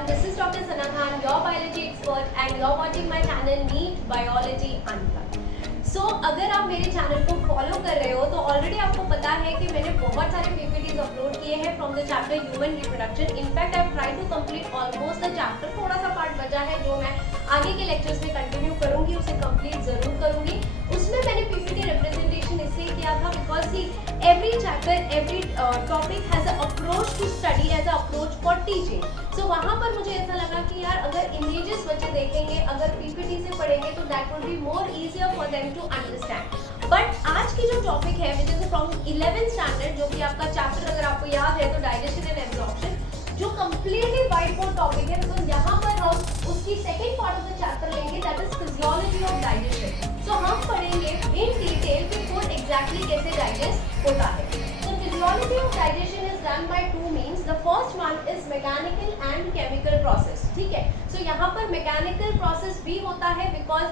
everyone, this is Dr. Sana Khan, your biology expert and you're watching my channel NEET Biology Unplugged. So अगर आप मेरे channel को follow कर रहे हो तो ऑलरेडी आपको पता है कि मैंने बहुत सारे पीपीटीज अपलोड किए हैं from the chapter human reproduction. In fact I try to complete almost the chapter. थोड़ा सा पार्ट बचा है जो मैं आगे के लेक्चर्स में कंटिन्यू करूंगी, उसे कंप्लीट जरूर करूंगी. उसमें मैंने पीपीटी रिप्रेजेंटेशन इसलिए किया था because he every chapter, every topic has a approach to study, as a approach for teaching. So वहाँ पर मुझे ऐसा लगा कि यार अगर images बच्चे देखेंगे, अगर PPT से पढ़ेंगे तो that would be more easier for them to understand. But आज की जो topic है which is from 11th standard, जो कि आपका chapter अगर आपको याद है तो digestion and absorption, जो completely white board topic है, तो यहाँ पर हम उसकी second part of the chapter लेंगे, that is physiology of digestion. So हम पढ़ेंगे in detail कि food exactly कैसे digest होता है. So physiology of digestion is done by two means. The first one is mechanical and chemical process. ठीक है. So यहाँ पर mechanical process भी होता है because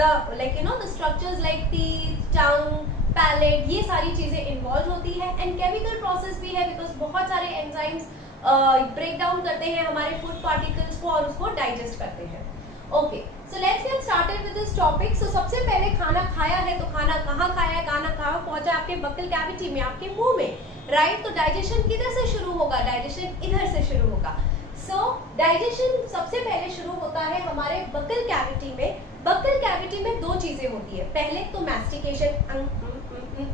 the structures like teeth, tongue, palate ये सारी चीजें involved होती है. And chemical process भी है because बहुत सारे enzymes break down करते हैं हमारे food particles को और उसको digest करते हैं. Okay, so let's get started with this topic. So सबसे पहले खाना खाया है तो खाना कहाँ खाया है, खाना कहाँ पहुंचा, आपके बक्कल कैविटी में, आपके मुंह में, राइट. तो डाइजेशन किधर से शुरू होगा, डाइजेशन इधर से शुरू होगा. सो डाइजेशन सबसे पहले शुरू होता है हमारे बक्कल कैविटी में. बक्कल कैविटी में दो चीजें होती है. पहले तो मैस्टिकेशन,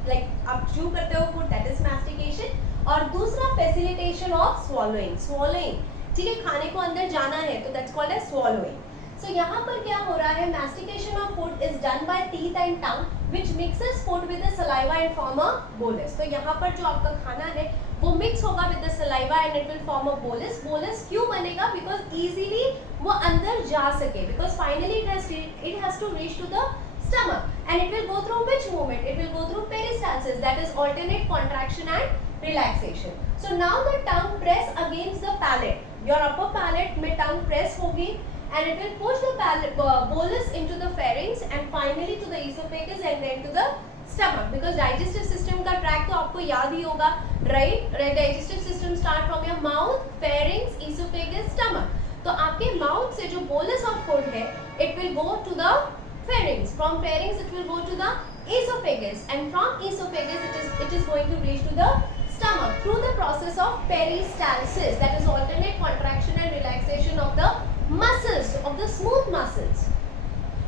लाइक आप च्यू करते हो फूड, दैट इज मैस्टिकेशन. और दूसरा फैसिलिटेशन ऑफ स्वॉलोइंग. स्वॉलोइंग, ठीक है, खाने को अंदर जाना है तो that's called as swallowing. So यहाँ पर क्या हो रहा है, mastication of food is done by teeth and tongue, which mixes food with the saliva and form a bolus. तो यहाँ पर जो आपका खाना है वो mix होगा with the saliva and it will form a bolus. Bolus क्यों बनेगा? Because easily वो अंदर जा सके. Because finally it has to reach to the stomach and it will go through which movement? It will go through peristalsis, that is alternate contraction and relaxation. So now the tongue press against the palate. Your upper palate में tongue press होगी. And it will push the bolus into the pharynx and finally to the esophagus and then to the stomach. Because digestive system का track तो आपको याद ही होगा, right? Digestive system start from your mouth, pharynx, esophagus, stomach. तो आपके mouth से जो bolus of food है, it will go to the pharynx. From pharynx it will go to the esophagus and from esophagus it is going to reach to the stomach through the process of peristalsis, that is alternate contraction and relaxation of the muscles, of the smooth muscles.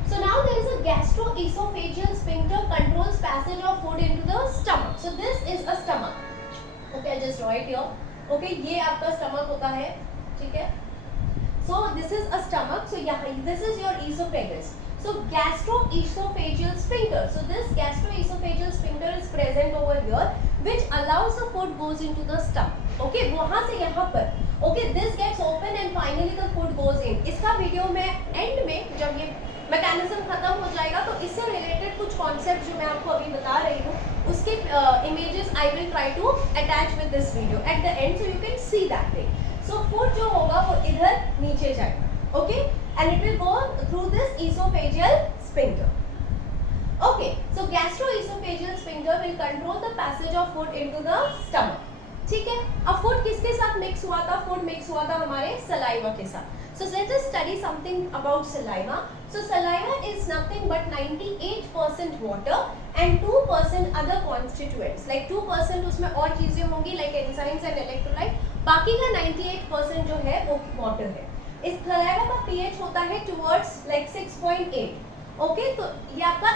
So now there is a gastroesophageal sphincter controls passage of food into the stomach. So this is a stomach. Okay, I'll just draw it here. Okay, ये आपका stomach होता है, ठीक है. So this is a stomach. So यहाँ this is your esophagus. So gastroesophageal sphincter. So this gastroesophageal sphincter is present over here, which allows the food goes into the stomach. Okay, वहाँ से यहाँ पर. Okay, this gets open and finally the food goes in. इसका video में and में जब ये mechanism खत्म हो जाएगा तो इससे रिलेटेड कुछ कॉन्सेप्ट जो मैं आपको अभी बता रही हूँ उसके images I will try to attach with this video at the end so you can see that way. So food जो होगा वो इधर नीचे जाएगा. Okay, and it will go through this esophageal sphincter. Okay, so gastroesophageal sphincter will control the passage of food into the stomach. ठीक है. अब food किसके साथ मिक्स हुआ था? फूड मिक्स हुआ था हमारे सलाइवा के साथ. So let us study something about saliva. So saliva is nothing but 98% water and 2% other constituents. Like 2% उसमें और चीजें होंगी like enzymes and electrolyte. बाकी का 98% जो है वो water है. इस सलाइवा का pH होता है towards like 6.8. ओके, तो ये आपका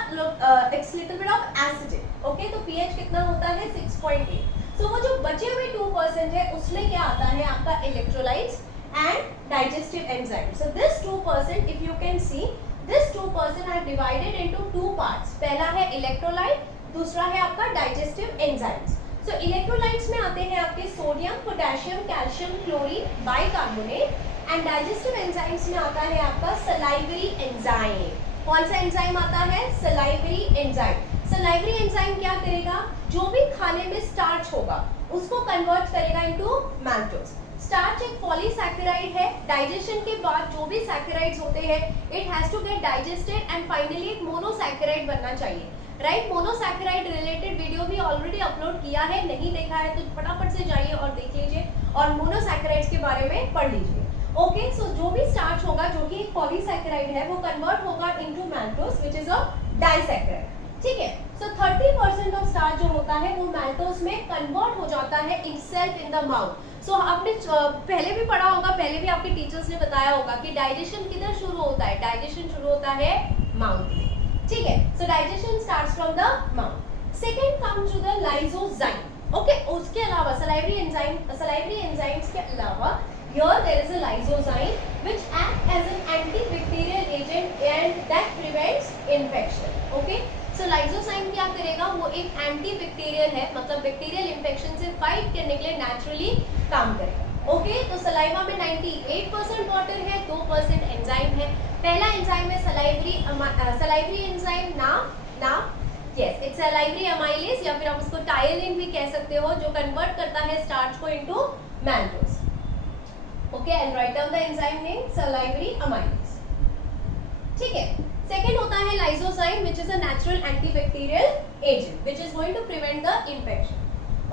it's little bit of acidic. Okay, तो pH कितना होता है? 6.8. तो वो जो बचे हुए 2% है उसमें क्या आता है आपका electrolytes and digestive enzyme. So this 2%, if you can see, this 2% are divided into two parts. पहला है इलेक्ट्रोलाइट, दूसरा है आपका डाइजेस्टिव एंजाइम्स. सो इलेक्ट्रोलाइट्स में आते हैं आपके sodium, potassium, calcium, chlorine, bicarbonate. And digestive enzymes में आता है आपका सलाइवरी एंजाइम. कौन सा एंजाइम आता है? Salivary enzyme. सलाइवरी एंजाइम क्या करेगा? जो भी खाने में स्टार्च होगा उसको कन्वर्ट करेगा इनटू मैल्टोज. स्टार्च एक पॉलीसैकेराइड है. डाइजेशन के बाद जो भी सैकेराइड्स होते हैं it has to get digested and finally एक मोनोसैकेराइड बनना चाहिए, राइट. मोनोसैकेराइड रिलेटेड वीडियो भी ऑलरेडी अपलोड किया है, नहीं देखा है तो फटाफट से जाइए और देख लीजिए और मोनोसैकेराइड्स के बारे में पढ़ लीजिए. ओके, सो जो भी स्टार्च होगा जो कि एक पॉलीसैकेराइड है वो कन्वर्ट होगा into maltose which is a disaccharide, ठीक है। सो 30% ऑफ स्टार्च जो होता है वो मैल्टोज में कन्वर्ट हो जाता है इटसेल्फ इन द माउथ। सो आपने पहले भी पढ़ा होगा, पहले भी आपके टीचर्स ने बताया होगा कि डाइजेशन किधर शुरू होता है, डाइजेशन शुरू होता है माउथ में, ठीक है। So digestion starts from the mouth. Second comes to the lysozyme, okay. उसके अलावा सलाइवरी एंजाइम्स के अलावा here there is a lysozyme which act as an antibacterial agent and that prevents infection, okay। so lysozyme क्या करेगा, वो एक antibacterial है, मतलब बैक्टीरियल इंफेक्शन से फाइट करने के लिए नेचुरली काम करेगा, ओके। तो सलाइवा में 98% वाटर है, 2% एंजाइम है। पहला एंजाइम है सलाइवरी एंजाइम, नाम यस इट्स सलाइवरी अमाइलेज या फिर आप उसको टायलिन भी कह सकते हो, जो कन्वर्ट करता है स्टार्च को into maltose, okay. And right down the enzyme name salivary amylase, ठीक है। सेकंड होता है lysozyme which is a natural antibacterial agent which is going to prevent the infection,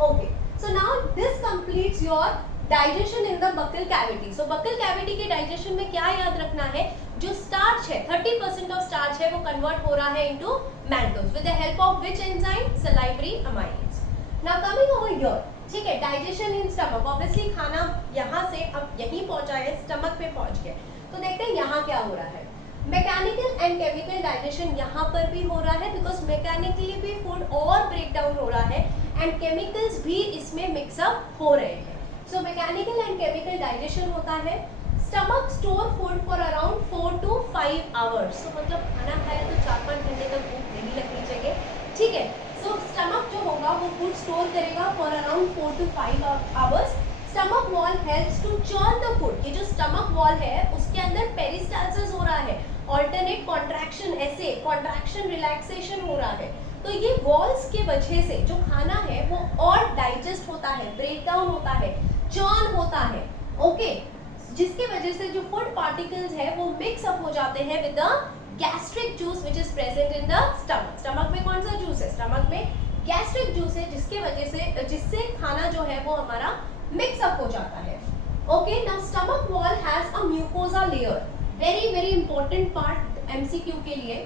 okay. So now this completes your digestion in the buccal cavity. So buccal cavity के digestion में क्या याद रखना है, जो स्टार्च है 30% ऑफ स्टार्च है वो कन्वर्ट हो रहा है into maltose with the help of which enzyme, salivary amylase. Now coming over here, ठीक है, डाइजेशन इन स्टमक। ऑब्वियसली खाना यहाँ से अब यहीं पहुंचा है, स्टमक पे पहुंच गया, तो देखते हैं यहाँ क्या हो रहा है। मैकेनिकल एंड केमिकल डाइजेशन यहाँ पर भी हो रहा है बिकॉज मैकेनिकली भी फूड और ब्रेक डाउन हो रहा है एंड केमिकल्स भी इसमें मिक्सअप हो रहे हैं। So mechanical and chemical digestion होता है। Stomach store food for around 4 to 5 hours, तो मतलब खाना खाया तो 4-5 घंटे तक भूख नहीं लगनी चाहिए, ठीक है। सो स्टमक जो होगा वो फूड स्टोर करेगा for around 4 to 5 hours. Stomach wall helps to churn the food. ये जो स्टमक वॉल है उसके अंदर पेरिस्टाल्सिस हो रहा है, ऑल्टरनेट कॉन्ट्रैक्शन, ऐसे कॉन्ट्रैक्शन रिलैक्सेशन हो रहा है। तो ये वॉल्स के वजह से जो खाना है वो और डाइजेस्ट होता है, ब्रेक डाउन होता है, चर्न होता है, ओके। जिसकी वजह से जो फूड पार्टिकल्स है वो मिक्स अप हो जाते हैं with the gastric juice which is present in the stomach. Stomach में कौन सा जूस है, स्टमक में गैस्ट्रिक जूस है, जिसके वजह से जिससे खाना जो है वो हमारा मिक्स अप हो जाता है, okay. Now stomach wall has a mucosa layer, very very important part MCQ के लिए।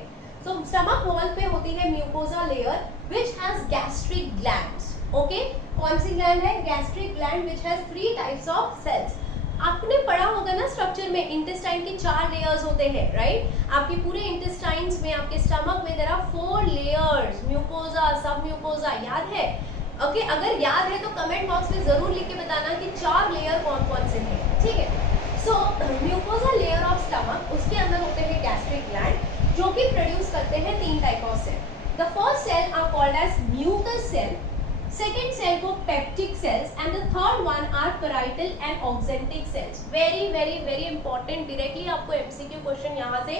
सो स्टमक वॉल पे होती है mucosa layer which has gastric glands, okay. कौन सी ग्लैंड है, gastric gland which has 3 types of cells. आपने पढ़ा होगा ना स्ट्रक्चर में, इंटेस्टाइन की 4 लेयर्स होते हैं, राइट। आपके पूरे इंटेस्टाइन्स में, आपके स्टमक में देयर आर 4 लेयर्स, म्यूकोसा, सब म्यूकोसा, याद है, ओके। अगर याद है तो कमेंट बॉक्स में जरूर लिख के बताना कि 4 लेयर कौन कौन से हैं, ठीक है। सो म्यूकोसा लेयर ऑफ स्टमक, उसके अंदर होते हैं गैस्ट्रिक ग्लैंड जो कि प्रोड्यूस करते हैं 3 type of cell. The first cell are called as mucus cell, second cell को peptic cells and the third one are parietal and oxyntic cells। very very very important, directly आपको MCQ question यहाँ से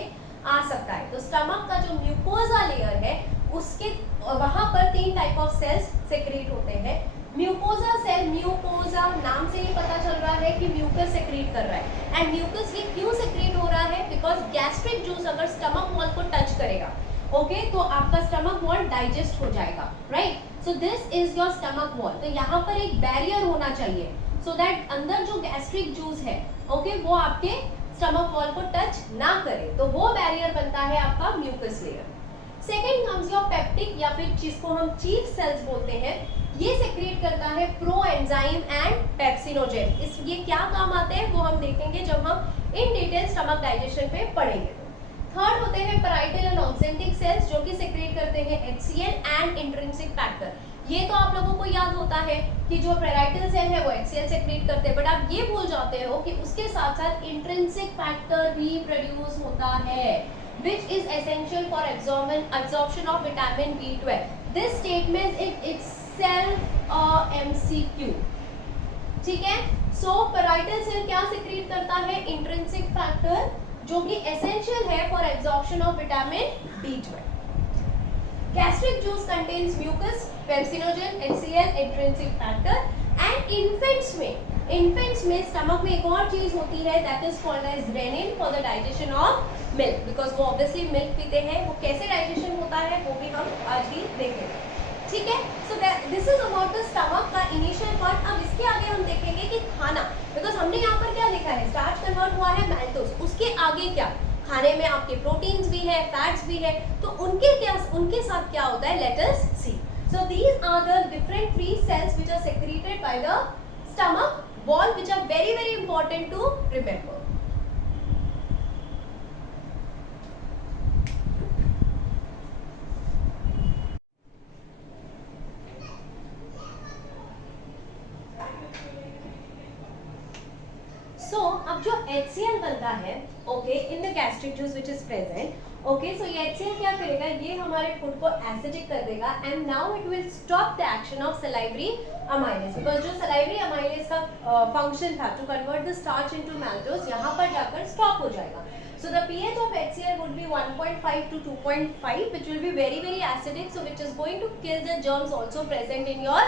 आ सकता है। तो stomach का जो mucosa layer है उसके वहां पर 3 टाइप ऑफ सेल्स सेक्रेट होते हैं। म्यूकोसा सेल, म्यूकोसा नाम से ही पता चल रहा है कि म्यूकस सेक्रेट कर रहा है। एंड म्यूकस ये क्यों सेक्रेट हो रहा है, बिकॉज गैस्ट्रिक जूस अगर स्टमक वॉल को टच करेगा, ओके, तो आपका स्टमक वॉल डाइजेस्ट हो जाएगा, right. So this is your stomach wall. तो यहाँ पर एक बैरियर होना चाहिए सो दैट अंदर जो गैस्ट्रिक जूस है, ओके, वो आपके स्टमक वॉल को टच ना करे, तो वो बैरियर बनता है आपका mucus layer. Second comes your peptic या फिर जिसको हम चीफ सेल्स बोलते हैं, ये सेक्रेट करता है प्रो एंजाइम एंड पेप्सिनोजेन। इस ये क्या काम आते हैं वो हम देखेंगे जब हम इन डिटेल स्टमक डाइजेशन पे पढ़ेंगे। थर्ड होते हैं पैराइटल एंड ऑक्जेंटिक सेल्स जो कि सेक्रेट करते हैं HCl एंड इंट्रिंसिक फैक्टर। ये तो आप लोगों को याद होता है कि जो पैराइटल सेल है वो HCl सेक्रेट करते हैं, बट आप ये भूल जाते हो कि उसके साथ साथ इंट्रिंसिक फैक्टर भी प्रोड्यूस होता है which is essential for absorption of vitamin B12. This statement is itself a MCQ, ठीक है। सो पैराइटल सेल क्या सेक्रेट करता है, इंट्रिंसिक फैक्टर जो कि एसेंशियल है for absorption of vitamin B12। Gastric juice contains mucus, pepsinogen, HCl, intrinsic factor. And infants में stomach में एक और चीज होती है that is called as rennin for the digestion of milk, because वो ऑब्वियसली मिल्क पीते हैं। वो कैसे डाइजेशन होता है वो भी हम आज ही देखेंगे, ठीक है। So this is about the stomach का इनिशियल पार्ट। अब इसके आगे हम देखेंगे कि खाना, बिकॉज हमने यहाँ पर क्या लिखा है, स्टार्च कन्वर्ट लैक्टोज, उसके आगे क्या, खाने में आपके प्रोटीन्स भी है, फैट्स भी है, तो उनके साथ क्या होता है, let us see. So these are the different free cells which are secreted by the stomach wall, which are very very important to remember. So अब जो HCl बनता है, okay, in the gastric juice which is present, okay, so ये HCl क्या करेगा, ये हमारे food को एसिडिक कर देगा, and now it will stop the action of salivary amylase, because जो salivary amylase का function था to convert the starch into maltose, यहाँ पर जाकर stop हो जाएगा. So the pH of HCl would be 1.5 to 2.5, which will be very very acidic, so which is going to kill the germs also present in your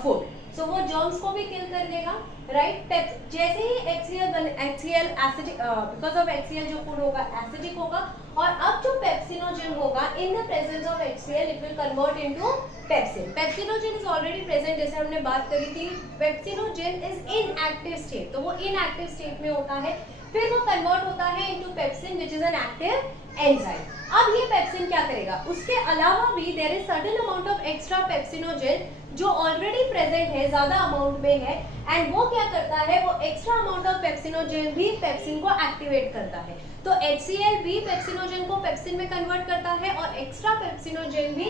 food. So वो germs को भी kill कर देगा, right? जैसे ही HCl acidic, because of HCl जो food होगा acidic होगा, और अब जो पेप्सिनोजेन होगा in the presence of HCl it will convert into pepsin. Pepsinogen is already present, जैसे हमने बात करी थी. Pepsinogen is inactive state, तो वो inactive state में होता है, फिर वो कन्वर्ट होता है into pepsin which is an active enzyme. अब ये पेप्सिन क्या करेगा, उसके अलावा भी there is certain amount of extra pepsinogen जो ऑलरेडी प्रेजेंट है, ज्यादा अमाउंट में है, एंड वो क्या करता है, वो एक्स्ट्रा अमाउंट ऑफ पेप्सिनोजेन भी पेप्सिन को एक्टिवेट करता है. तो HCl भी पेप्सिनोजेन को पेप्सिन में कन्वर्ट करता है, और एक्स्ट्रा पेप्सिनोजेन भी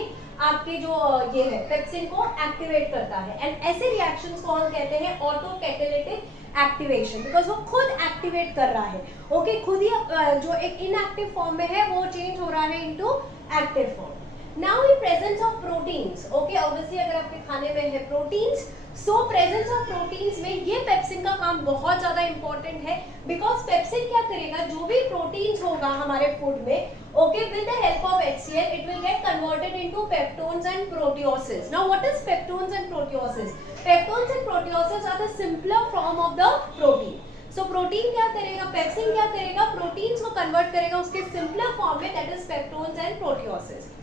आपके जो ये है पेप्सिन को एक्टिवेट करता है. एंड ऐसे रिएक्शंस को हम कहते हैं ऑटो कैटालिटिक एक्टिवेशन, बिकॉज वो खुद एक्टिवेट कर रहा है. ओके, खुद ही जो एक इनएक्टिव फॉर्म में है वो चेंज हो रहा है into active form. Now in presence of proteins, okay, obviously अगर आपके खाने में है proteins, so presence of proteins में ये पेप्सिन का काम बहुत ज़्यादा important है, because पेप्सिन क्या करेगा, जो भी proteins होगा हमारे food में, okay, with the help of HCl, it will get converted into peptones and proteoses. Now what is peptones and proteoses? Peptones and proteoses are the simpler form of the protein. So protein क्या करेगा, pepsin क्या करेगा, proteins को convert करेगा उसके simpler form में, that is peptones and proteoses.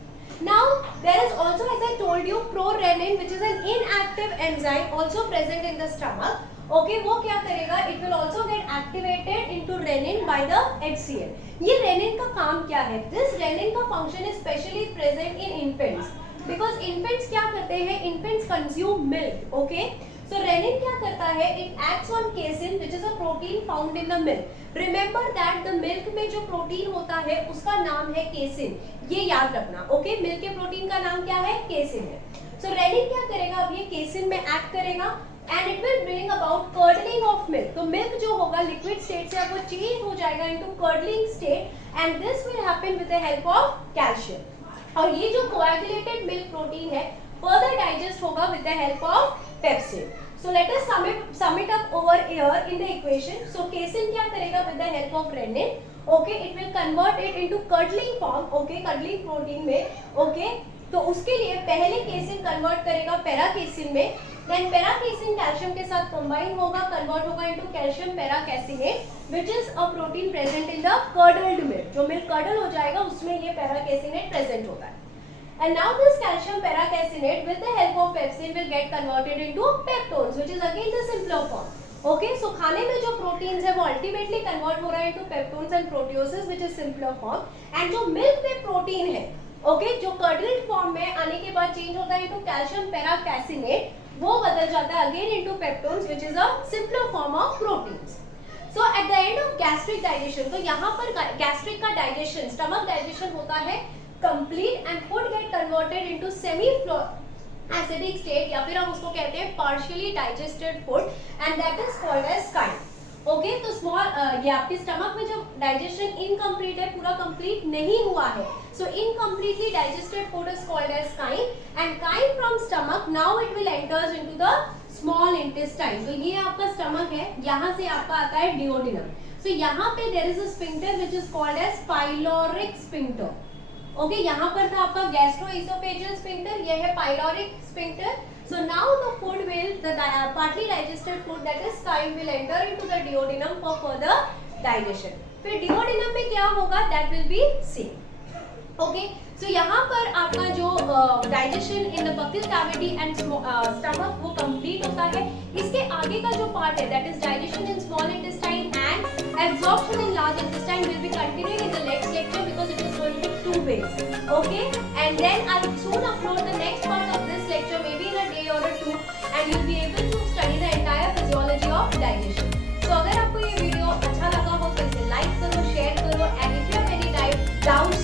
Now there is also, as I told you, prorenin, which is an inactive enzyme also present in the stomach. Okay, वो क्या करेगा, it will also get activated into renin by the HCl. ये renin का काम क्या है, this renin का function is specially present in infants, because infants क्या करते हैं, infants consume milk. Okay, so renin क्या करता है, it acts on casein, which is a protein found in the milk. Remember that the milk में जो protein होता है उसका नाम है केसिन, ये याद रखना. ओके, मिल्क के प्रोटीन का नाम क्या है, केसिन है. सो रेनिन क्या करेगा, अब ये केसिन में एक्ट करेगा, and it will bring about curdling of milk. तो मिल्क जो होगा लिक्विड स्टेट से अब वो चेंज हो जाएगा into curdling state, and this will happen with the help of calcium. और ये जो कोएगुलेटेड मिल्क प्रोटीन है फर्दर डाइजेस्ट होगा with the help of pepsin. So let us sum it up over here in the equation. So casein क्या करेगा with the help of renin? Okay, it will convert it into curdling form. Okay, curdling protein में. Okay, तो उसके लिए पहले casein convert करेगा पैराकेसिन में. Then पैराकेसिन calcium के साथ combine होगा, convert होगा into calcium पैराकेसिनेट, which is a protein present in the curdled milk. जो milk curdle हो जाएगा उसमें ये पैराकेसिनेट present होगा. And now this calcium paracaseinate with the help of pepsin will get converted into peptones, which is again the simpler form. Okay, so खाने में जो proteins है वो ultimately convert हो रहा है into peptones and proteoses, which is simpler form. And जो milk में protein है, okay, जो curdled form में आने के बाद change होता है into calcium paracaseinate, वो बदल जाता है again into peptones, which is a simpler form of proteins. So at the end of gastric digestion, तो यहाँ पर gastric का digestion, stomach digestion होता है complete, and food get converted into semi acidic state, या फिर हम उसको कहते हैं partially digested food, and that is called as chyme. Okay, तो स्मॉल ये आपके स्टमक में जब डाइजेशन इनकम्प्लीट है, पूरा कंप्लीट नहीं हुआ है, so incompletely digested food is called as chyme, and chyme from stomach now it will enters into the small intestine. तो ये आपका स्टमक है, यहाँ से आपका आता है डिओडिनम. सो यहाँ पे there is a sphincter which is called as pyloric sphincter. Okay, यहाँ पर था आपका गैस्ट्रोइसोफेजियल स्फिंक्टर, ये है pyloric sphincter. So now the food will, the partly digested food that is chyme will enter into the duodenum for further digestion. फिर duodenum में क्या होगा, that will be same. Okay, so यहाँ पर आपका जो digestion in the buccal cavity and stomach वो complete होता है. इसके आगे का जो part है that is digestion in small intestine and absorption in large 2 ways. Okay, and then I'll soon upload the next part of this lecture, maybe in a day or a two, and you'll be able to study the entire physiology of digestion. So अगर आपको ये video अच्छा लगा हो तो इसे like करो, share करो, and if you have any doubt